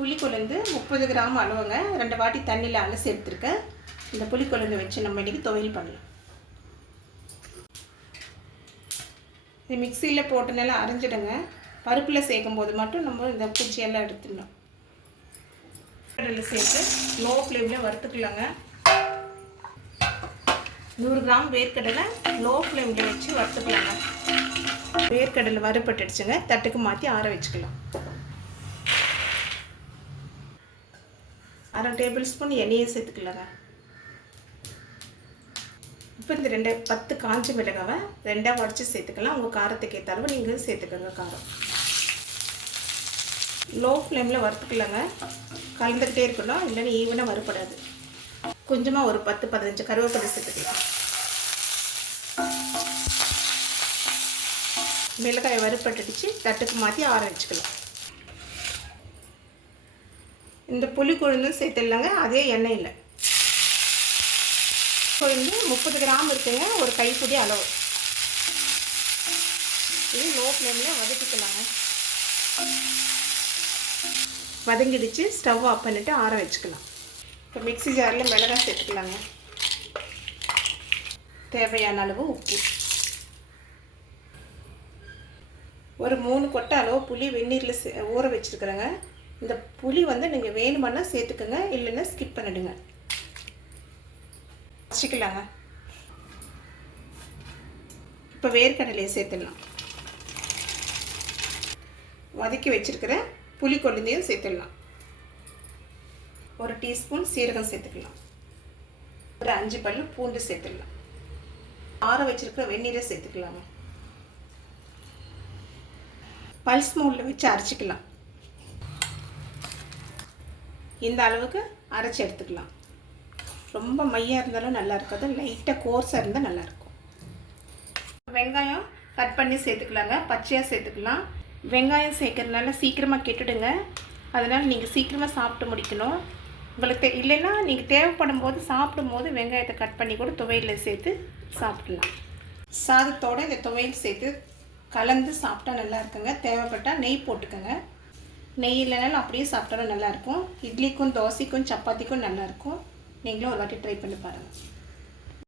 புளிக்குழந்து 30 gram அளவுங்க. 2 வாட்டி தண்ணியில் அலசி எடுத்துருக்கேன். இந்த புளிக்குழந்து வச்சு நம்ம இன்றைக்கி துவையல் பண்ணலாம். இது மிக்சியில் போட்டு நல்லா அரைஞ்சிடுங்க. பருப்பில் சேர்க்கும் போது மட்டும் நம்ம இந்த பூச்சியெல்லாம் எடுத்துடணும். கடலை சேர்த்து லோ ஃப்ளேமில் வறுத்துக்கலாங்க. 100 கிராம் வேர்க்கடலை லோ ஃப்ளேமில் வச்சு வறுத்துக்கலாங்க. வேர்க்கடலை வறுபட்டுடுச்சுங்க. தட்டுக்கு மாற்றி ஆற வச்சுக்கலாம். 1/2 டேபிள் ஸ்பூன் எண்ணெயை சேர்த்துக்கலாங்க. இப்போ இந்த 10 காஞ்ச மிளகாவை 2ஆக உடச்சி சேர்த்துக்கலாம். உங்கள் காரத்துக்கு ஏற்ற அளவு நீங்கள் சேர்த்துக்கோங்க. காரம் லோ ஃப்ளேமில் வறுத்துக்கலாங்க. கலந்துக்கிட்டே இருக்கணும், இல்லைன்னா ஈவனாக வறுப்படாது. கொஞ்சமாக ஒரு 10-15 கருவேப்பிலை சேர்த்துக்கலாம். மிளகாயை வறுப்பட்டுடுச்சு. தட்டுக்கு மாற்றி ஆற வச்சுக்கலாம். இந்த புளி கொழுந்தும் சேர்த்துடலாங்க. அதே எண்ணெயில் கொழுந்து 30 கிராம் இருக்குங்க. ஒரு கைப்பிடி அளவு. இது லோ ஃப்ளேமில் வதக்கிக்கலாங்க. வதங்கிடுச்சு. ஸ்டவ் ஆஃப் பண்ணிவிட்டு ஆற வச்சுக்கலாம். இப்போ மிக்ஸி ஜாரில் மிளகாய் சேர்த்துக்கலாங்க. தேவையான அளவு உப்பு. ஒரு 3 கொட்டை அளவு புளி வெந்நீரில் ஊற வச்சுருக்குறேங்க. இந்த புளி நீங்கள் வேணுமானா சேர்த்துக்கோங்க, இல்லைன்னா ஸ்கிப் பண்ணிடுங்க. வச்சுக்கலாங்க. இப்போ வேர்க்கடலையை சேர்த்துடலாம். வதக்கி வச்சுருக்கிற புளி கொழுந்தையும் சேர்த்துடலாம். ஒரு டீஸ்பூன் சீரகம் சேர்த்துக்கலாம். ஒரு 5 பல்லு பூண்டு சேர்த்துடலாம். ஆற வச்சுருக்கிற வெந்நீரை சேர்த்துக்கலாங்க. பல்ஸ் மோடில் வச்சு அரைச்சிக்கலாம். இந்த அளவுக்கு அரைச்சி எடுத்துக்கலாம். ரொம்ப மையாக இருந்தாலும் நல்லா இருக்காது, லைட்டாக கோர்ஸாக இருந்தால் நல்லாயிருக்கும். வெங்காயம் கட் பண்ணி சேர்த்துக்கலாங்க. பச்சையாக சேர்த்துக்கலாம். வெங்காயம் சேர்க்கறதுனால சீக்கிரமாக கெட்டுடுங்க. அதனால் நீங்கள் சீக்கிரமாக சாப்பிட்டு முடிக்கணும். உங்களுக்கு இல்லைன்னா நீங்கள் தேவைப்படும் போது சாப்பிடும் போது வெங்காயத்தை கட் பண்ணி கூட துவையலில் சேர்த்து சாப்பிடலாம். சாதத்தோடு இந்த துவையல் சேர்த்து கலந்து சாப்பிட்டா நல்லா இருக்குங்க. தேவைப்பட்டால் நெய் போட்டுக்கோங்க. நெய் இல்லைனாலும் அப்படியே சாப்பிட்டாலும் நல்லாயிருக்கும். இட்லிக்கும் தோசைக்கும் சப்பாத்திக்கும் நல்லாயிருக்கும். நீங்களும் ஒரு வாட்டி ட்ரை பண்ணி பாருங்கள்.